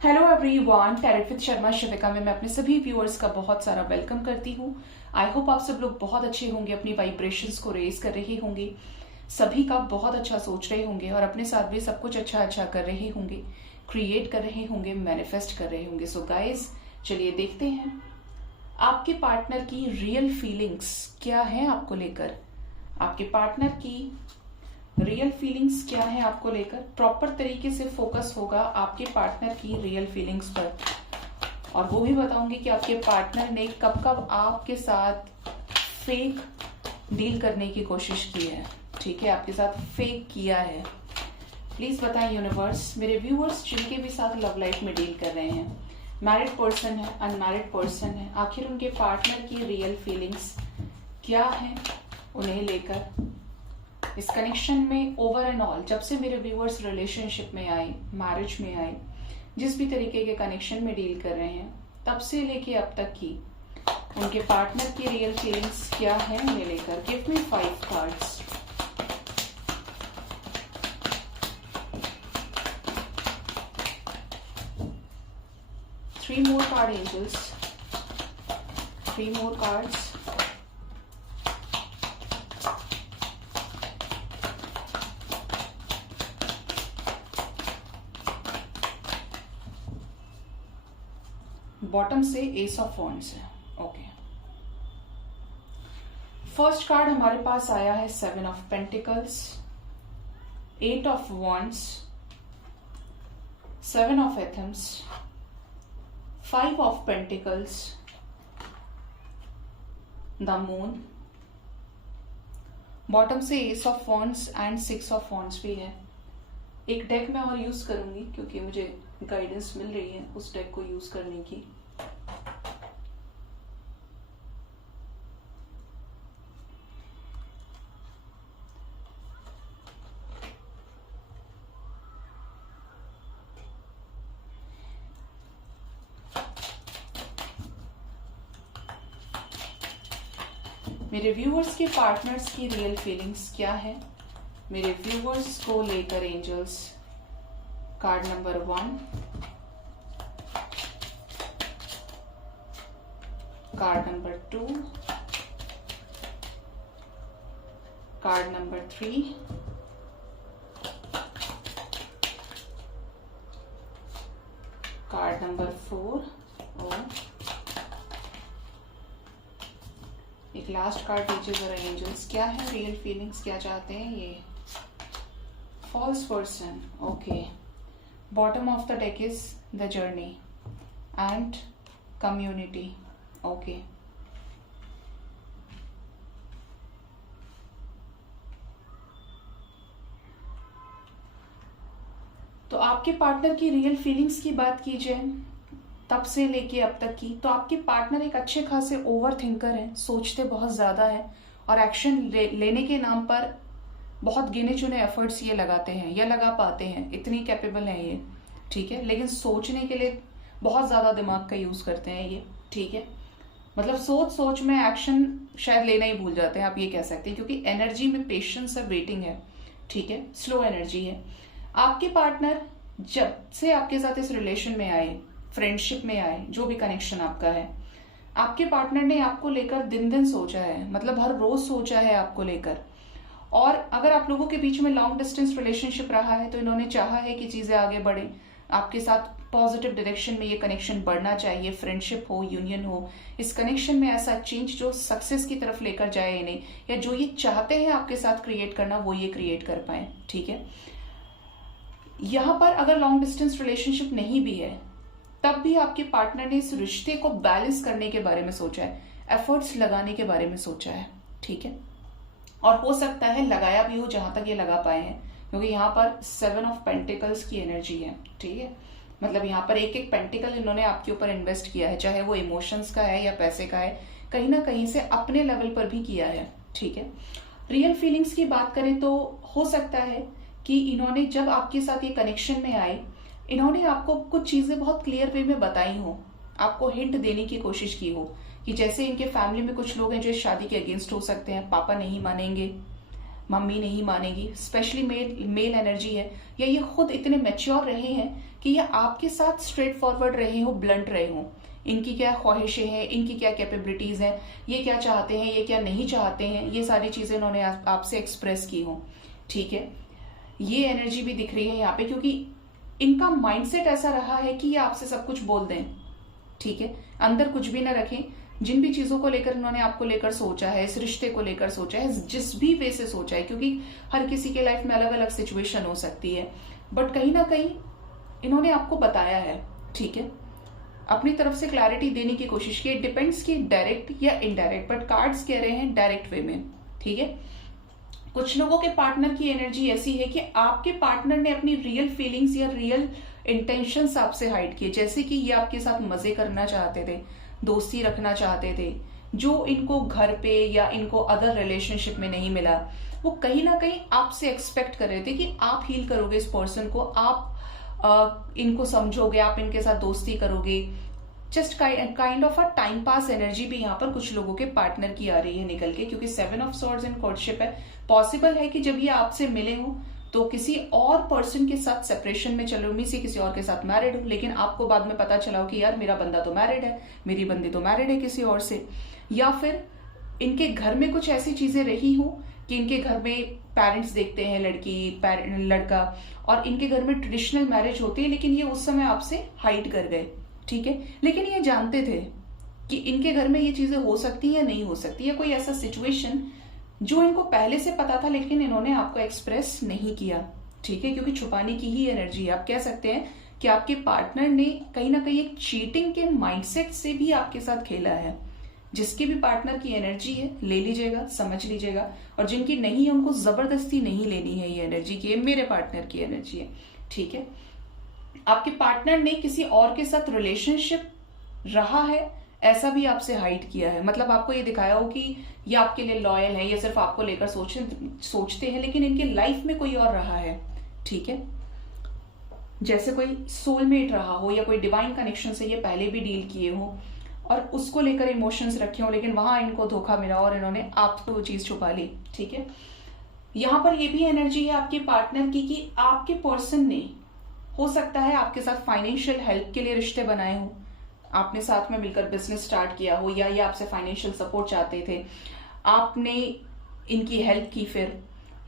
Hello everyone, tarot with Sharma Shivika में मैं अपने सभी व्यूअर्स का बहुत सारा वेलकम करती हूँ। आई होप आप सब लोग बहुत अच्छे होंगे, अपनी वाइब्रेशंस को रेज कर रहे होंगे, सभी का बहुत अच्छा सोच रहे होंगे और अपने साथ भी सब कुछ अच्छा अच्छा कर रहे होंगे, क्रिएट कर रहे होंगे, मैनिफेस्ट कर रहे होंगे। सो गाइज, चलिए देखते हैं आपके पार्टनर की रियल फीलिंग्स क्या है आपको लेकर। आपके पार्टनर की रियल फीलिंग्स क्या है आपको लेकर। प्रॉपर तरीके से फोकस होगा आपके पार्टनर की रियल फीलिंग्स पर, और वो भी बताऊंगी कि आपके पार्टनर ने कब कब आपके साथ फेक डील करने की कोशिश की है। ठीक है, आपके साथ फेक किया है। प्लीज बताएं यूनिवर्स, मेरे व्यूअर्स जिनके भी साथ लव लाइफ में डील कर रहे हैं, मैरिड पर्सन है, अनमैरिड पर्सन है, आखिर उनके पार्टनर की रियल फीलिंग्स क्या है उन्हें लेकर इस कनेक्शन में। ओवर एंड ऑल, जब से मेरे व्यूअर्स रिलेशनशिप में आए, मैरिज में आए, जिस भी तरीके के कनेक्शन में डील कर रहे हैं, तब से लेके अब तक की उनके पार्टनर की रियल फीलिंग्स क्या है उन्हें लेकर। Give me 5 cards. Three more card angels. 3 more cards. Bottom से एस ऑफ वॉन्ड्स है। ओके, फर्स्ट कार्ड हमारे पास आया है 7 of pentacles, 8 of wands, 7 of athames, 5 of pentacles, the moon. Bottom से ace of wands and 6 of wands भी है। एक डेक मैं और यूज करूंगी क्योंकि मुझे गाइडेंस मिल रही है उस डेक को यूज करने की। मेरे व्यूअर्स के पार्टनर्स की रियल फीलिंग्स क्या है मेरे व्यूअर्स को लेकर angels. Card number 1, card number 2, card number 3, card number 4 और एक लास्ट कार्ड दीजिए जरा एंजल्स। क्या है रियल फीलिंग्स, क्या चाहते हैं ये false person. Okay, bottom of the deck is the journey and community. Okay, तो आपके पार्टनर की रियल फीलिंग्स की बात की जाए तब से लेके अब तक की, तो आपके पार्टनर एक अच्छे खासे ओवर थिंकर हैं, सोचते बहुत ज्यादा है और एक्शन लेने के नाम पर बहुत गिने चुने एफर्ट्स ये लगाते हैं या लगा पाते हैं, इतनी कैपेबल हैं ये। ठीक है, लेकिन सोचने के लिए बहुत ज्यादा दिमाग का यूज करते हैं ये। ठीक है, मतलब सोच सोच में एक्शन शायद लेना ही भूल जाते हैं, आप ये कह सकते हैं, क्योंकि एनर्जी में पेशेंस है, वेटिंग है। ठीक है, स्लो एनर्जी है। आपके पार्टनर जब से आपके साथ इस रिलेशन में आए, फ्रेंडशिप में आए, जो भी कनेक्शन आपका है, आपके पार्टनर ने आपको लेकर दिन दिन सोचा है, मतलब हर रोज सोचा है आपको लेकर। और अगर आप लोगों के बीच में लॉन्ग डिस्टेंस रिलेशनशिप रहा है तो इन्होंने चाहा है कि चीजें आगे बढ़े, आपके साथ पॉजिटिव डायरेक्शन में ये कनेक्शन बढ़ना चाहिए, फ्रेंडशिप हो, यूनियन हो, इस कनेक्शन में ऐसा चेंज जो सक्सेस की तरफ लेकर जाए इन्हें, या जो ये चाहते हैं आपके साथ क्रिएट करना वो ये क्रिएट कर पाए। ठीक है, यहां पर अगर लॉन्ग डिस्टेंस रिलेशनशिप नहीं भी है तब भी आपके पार्टनर ने इस रिश्ते को बैलेंस करने के बारे में सोचा है, एफर्ट्स लगाने के बारे में सोचा है। ठीक है, और हो सकता है लगाया भी हो जहां तक ये लगा पाए हैं, क्योंकि यहाँ पर 7 ऑफ पेंटिकल्स की एनर्जी है। ठीक है, मतलब यहाँ पर एक एक पेंटिकल इन्होंने आपके ऊपर इन्वेस्ट किया है, चाहे वो इमोशंस का है या पैसे का है, कहीं ना कहीं से अपने लेवल पर भी किया है। ठीक है, रियल फीलिंग्स की बात करें तो हो सकता है कि इन्होंने जब आपके साथ ये कनेक्शन में आए, इन्होंने आपको कुछ चीजें बहुत क्लियर वे में बताई हो, आपको हिंट देने की कोशिश की हो कि जैसे इनके फैमिली में कुछ लोग हैं जो इस शादी के अगेंस्ट हो सकते हैं, पापा नहीं मानेंगे, मम्मी नहीं मानेगी, स्पेशली मेल एनर्जी है, या ये खुद इतने मैच्योर रहे हैं कि कि ये आपके साथ स्ट्रेट फॉरवर्ड रहे हो, ब्लंट रहे हो। इनकी क्या ख्वाहिशें हैं, इनकी क्या कैपेबिलिटीज हैं, ये क्या चाहते हैं, ये क्या नहीं चाहते हैं, ये सारी चीजें इन्होंने आपसे एक्सप्रेस की हो। ठीक है, ये एनर्जी भी दिख रही है यहाँ पे, क्योंकि इनका माइंडसेट ऐसा रहा है कि ये आपसे सब कुछ बोल दें। ठीक है, अंदर कुछ भी ना रखें। जिन भी चीजों को लेकर इन्होंने आपको लेकर सोचा है, इस रिश्ते को लेकर सोचा है, जिस भी वे से सोचा है, क्योंकि हर किसी के लाइफ में अलग अलग सिचुएशन हो सकती है, बट कहीं ना कहीं इन्होंने आपको बताया है। ठीक है, अपनी तरफ से क्लैरिटी देने की कोशिश की। डिपेंड्स की डायरेक्ट या इनडायरेक्ट, बट कार्ड्स कह रहे हैं डायरेक्ट वे में। ठीक है, कुछ लोगों के पार्टनर की एनर्जी ऐसी है कि आपके पार्टनर ने अपनी रियल फीलिंग्स या रियल इंटेंशंस आपसे हाइड किए। जैसे कि ये आपके साथ मजे करना चाहते थे, दोस्ती रखना चाहते थे, जो इनको घर पे या इनको अदर रिलेशनशिप में नहीं मिला, वो कहीं ना कहीं आपसे एक्सपेक्ट कर रहे थे कि आप हील करोगे इस पर्सन को, आप इनको समझोगे, आप इनके साथ दोस्ती करोगे। Just kind of a time pass energy भी यहाँ पर कुछ लोगों के पार्टनर की आ रही है निकल के, क्योंकि 7 ऑफ सॉर्ड्स इन कोर्टशिप है। पॉसिबल है कि जब ये आपसे मिले हो तो किसी और पर्सन के साथ सेपरेशन में चलो, मीन्स ये किसी और के साथ मैरिड हो, लेकिन आपको बाद में पता चला हो कि यार मेरा बंदा तो मैरिड है, मेरी बंदी तो मैरिड है किसी और से। या फिर इनके घर में कुछ ऐसी चीजें रही हो कि इनके घर में पेरेंट्स देखते हैं लड़की लड़का, और इनके घर में ट्रेडिशनल मैरिज होती है, लेकिन ये उस समय आपसे हाइड कर गए। ठीक है, लेकिन ये जानते थे कि इनके घर में ये चीजें हो सकती है, नहीं हो सकती है, कोई ऐसा सिचुएशन जो इनको पहले से पता था, लेकिन इन्होंने आपको एक्सप्रेस नहीं किया। ठीक है, क्योंकि छुपाने की ही एनर्जी है। आप कह सकते हैं कि आपके पार्टनर ने कहीं ना कहीं एक चीटिंग के माइंडसेट से भी आपके साथ खेला है। जिसके भी पार्टनर की एनर्जी है, ले लीजिएगा, समझ लीजिएगा, और जिनकी नहीं है उनको जबरदस्ती नहीं लेनी है ये एनर्जी की, मेरे पार्टनर की एनर्जी है। ठीक है, आपके पार्टनर ने किसी और के साथ रिलेशनशिप रहा है, ऐसा भी आपसे हाइड किया है। मतलब आपको ये दिखाया हो कि ये आपके लिए लॉयल है, ये सिर्फ आपको लेकर सोचते हैं, लेकिन इनके लाइफ में कोई और रहा है। ठीक है, जैसे कोई सोलमेट रहा हो या कोई डिवाइन कनेक्शन से ये पहले भी डील किए हो और उसको लेकर इमोशंस रखे हो, लेकिन वहां इनको धोखा मिला और इन्होंने आपको वो चीज छुपा ली। ठीक है, यहां पर ये भी एनर्जी है आपके पार्टनर की कि आपके पर्सन ने, हो सकता है आपके साथ फाइनेंशियल हेल्प के लिए रिश्ते बनाए हो, आपने साथ में मिलकर बिजनेस स्टार्ट किया हो, या ये आपसे फाइनेंशियल सपोर्ट चाहते थे, आपने इनकी हेल्प की फिर,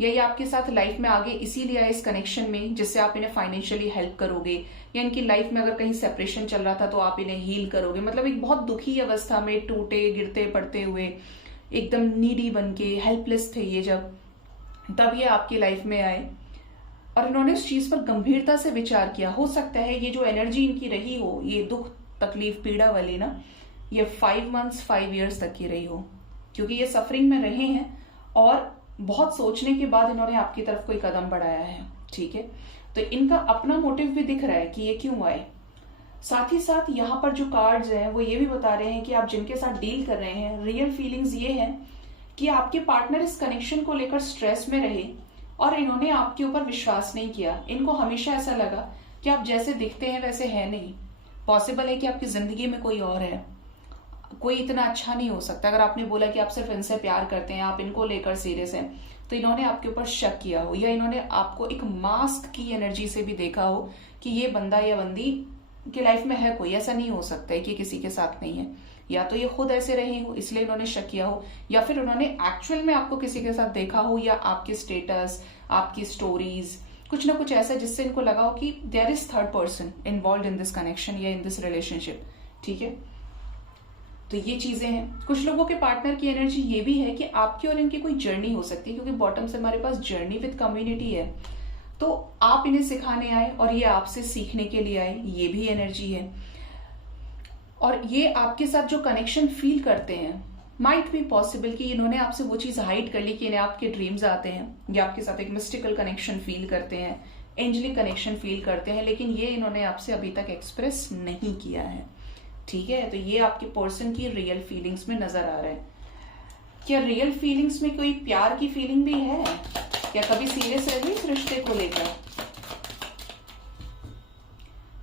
या ये आपके साथ लाइफ में आगे इसीलिए आए इस कनेक्शन में जिससे आप इन्हें फाइनेंशियली हेल्प करोगे, या इनकी लाइफ में अगर कहीं सेपरेशन चल रहा था तो आप इन्हें हील करोगे। मतलब एक बहुत दुखी अवस्था में, टूटे गिरते पड़ते हुए, एकदम नीडी बन के, हेल्पलेस थे ये जब, तब ये आपकी लाइफ में आए और इन्होंने उस चीज पर गंभीरता से विचार किया। हो सकता है ये जो एनर्जी इनकी रही हो, ये दुख तकलीफ पीड़ा वाली ना, ये 5 मंथ्स 5 ईयर्स तक की रही हो, क्योंकि ये सफरिंग में रहे हैं और बहुत सोचने के बाद इन्होंने आपकी तरफ कोई कदम बढ़ाया है। ठीक है, तो इनका अपना मोटिव भी दिख रहा है कि ये क्यों आए। साथ ही साथ यहाँ पर जो कार्ड्स हैं वो ये भी बता रहे हैं कि आप जिनके साथ डील कर रहे हैं, रियल फीलिंग्स ये है कि आपके पार्टनर इस कनेक्शन को लेकर स्ट्रेस में रहे और इन्होंने आपके ऊपर विश्वास नहीं किया। इनको हमेशा ऐसा लगा कि आप जैसे दिखते हैं वैसे है नहीं। पॉसिबल है कि आपकी जिंदगी में कोई और है, कोई इतना अच्छा नहीं हो सकता। अगर आपने बोला कि आप सिर्फ इनसे प्यार करते हैं, आप इनको लेकर सीरियस हैं, तो इन्होंने आपके ऊपर शक किया हो, या इन्होंने आपको एक मास्क की एनर्जी से भी देखा हो कि ये बंदा या बंदी की लाइफ में है कोई, ऐसा नहीं हो सकता है कि किसी के साथ नहीं है। या तो ये खुद ऐसे रहे हो इसलिए इन्होंने शक किया हो, या फिर उन्होंने एक्चुअल में आपको किसी के साथ देखा हो, या आपके स्टेटस, आपकी स्टोरीज, कुछ ना कुछ ऐसा जिससे इनको लगा हो कि there is third person involve in this connection या इन दिस रिलेशनशिप। ठीक है, तो ये चीजें हैं। कुछ लोगों के पार्टनर की एनर्जी ये भी है कि आपकी और इनकी कोई जर्नी हो सकती है, क्योंकि बॉटम से हमारे पास जर्नी विद कम्युनिटी है, तो आप इन्हें सिखाने आए और ये आपसे सीखने के लिए आए, ये भी एनर्जी है। और ये आपके साथ जो कनेक्शन फील करते हैं, माइट बी पॉसिबल कि इन्होंने आपसे वो चीज हाइड कर ली कि इन्हें आपके ड्रीम्स आते हैं, या आपके साथ एक मिस्टिकल कनेक्शन फील करते हैं, एंजलिक कनेक्शन फील करते हैं, लेकिन ये इन्होंने आपसे अभी तक एक्सप्रेस नहीं किया है। ठीक है, तो ये आपके पर्सन की रियल फीलिंग्स में नजर आ रहा है। क्या रियल फीलिंग्स में कोई प्यार की फीलिंग भी है? क्या कभी सीरियस रहे इस रिश्ते को लेकर?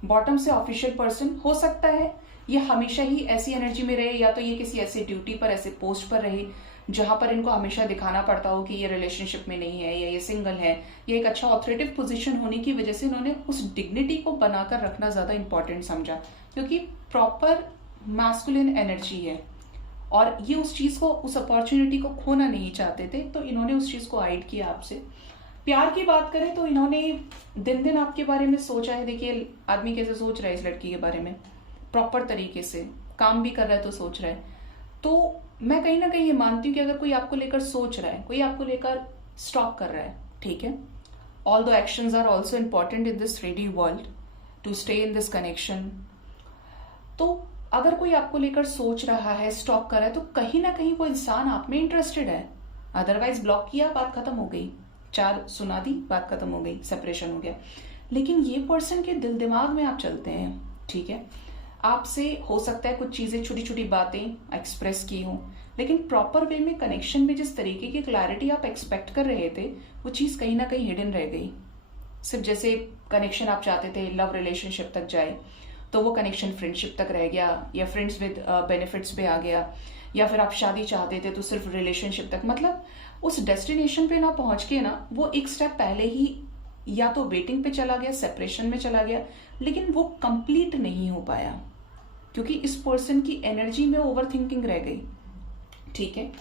बॉटम से ऑफिशियल पर्सन हो सकता है ये हमेशा ही ऐसी एनर्जी में रहे, या तो ये किसी ऐसी ड्यूटी पर, ऐसे पोस्ट पर रहे जहां पर इनको हमेशा दिखाना पड़ता हो कि ये रिलेशनशिप में नहीं है या ये सिंगल है, ये एक अच्छा ऑथोरिटेटिव पोजीशन होने की वजह से इन्होंने उस डिग्निटी को बनाकर रखना ज्यादा इंपॉर्टेंट समझा, क्योंकि प्रॉपर मैस्कुलिन एनर्जी है और ये उस चीज को, उस अपॉर्चुनिटी को खोना नहीं चाहते थे, तो इन्होंने उस चीज को हाइड किया आपसे। प्यार की बात करें तो इन्होंने दिन दिन आपके बारे में सोचा है। देखिए आदमी कैसे सोच रहा है इस लड़की के बारे में, प्रॉपर तरीके से काम भी कर रहा है तो सोच रहा है। तो मैं कहीं ना कहीं ये मानती हूँ कि अगर कोई आपको लेकर सोच रहा है, कोई आपको लेकर स्टॉक कर रहा है, ठीक है, all the actions are also important in this 3D world to stay in this connection. तो अगर कोई आपको लेकर सोच रहा है, स्टॉक कर रहा है, तो कहीं ना कहीं वो इंसान आप में इंटरेस्टेड है। अदरवाइज ब्लॉक किया, बात खत्म हो गई, 4 सुना दी, बात खत्म हो गई, सेपरेशन हो गया। लेकिन ये पर्सन के दिल दिमाग में आप चलते हैं, ठीक है, आपसे हो सकता है कुछ चीजें, छोटी छोटी बातें एक्सप्रेस की हो, लेकिन प्रॉपर वे में कनेक्शन में जिस तरीके की क्लैरिटी आप एक्सपेक्ट कर रहे थे, वो चीज कहीं ना कहीं हिडन रह गई। सिर्फ जैसे कनेक्शन आप चाहते थे लव रिलेशनशिप तक जाए, तो वो कनेक्शन फ्रेंडशिप तक रह गया, या फ्रेंड्स विद बेनिफिट्स पे आ गया, या फिर आप शादी चाहते थे तो सिर्फ रिलेशनशिप तक। मतलब उस डेस्टिनेशन पे ना पहुंच के ना वो एक स्टेप पहले ही या तो वेटिंग पे चला गया, सेपरेशन में चला गया, लेकिन वो कंप्लीट नहीं हो पाया क्योंकि इस पर्सन की एनर्जी में ओवर थिंकिंग रह गई, ठीक है,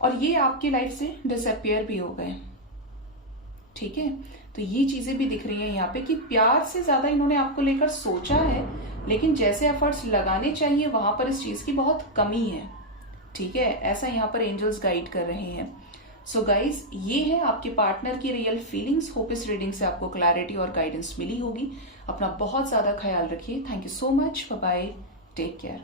और ये आपकी लाइफ से डिसअपियर भी हो गए, ठीक है। तो ये चीजें भी दिख रही हैं यहाँ पे कि प्यार से ज्यादा इन्होंने आपको लेकर सोचा है, लेकिन जैसे एफर्ट्स लगाने चाहिए वहां पर इस चीज की बहुत कमी है, ठीक है, ऐसा यहाँ पर एंजल्स गाइड कर रहे हैं। सो गाइज, ये है आपके पार्टनर की रियल फीलिंग्स। होप इस रीडिंग से आपको क्लैरिटी और गाइडेंस मिली होगी। अपना बहुत ज्यादा ख्याल रखिए। Thank you so much, bye bye, take care.